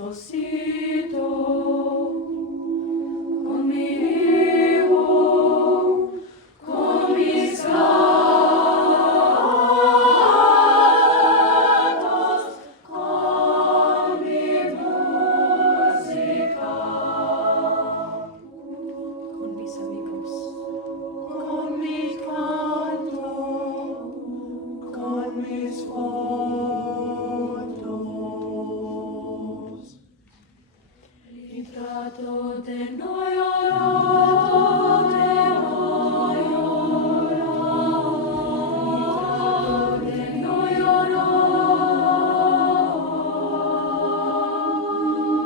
Despacito, conmigo, con mis gatos, con mi música, con mis amigos, con mi canto, con mis fotos. Y trato de no llorar, de no llorar, y trato de no llorar.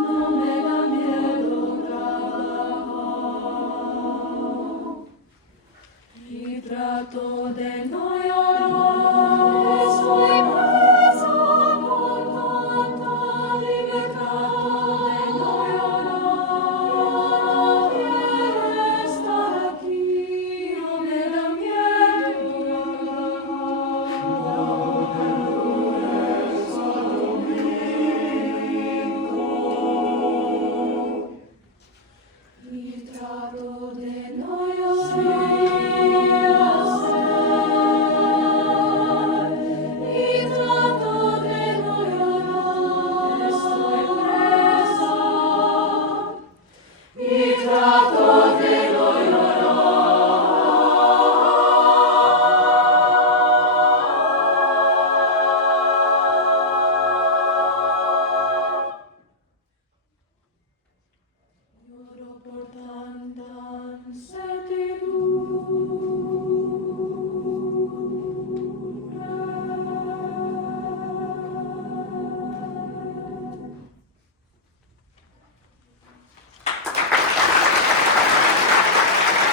No me da miedo trabajar. Y trato de no llorar.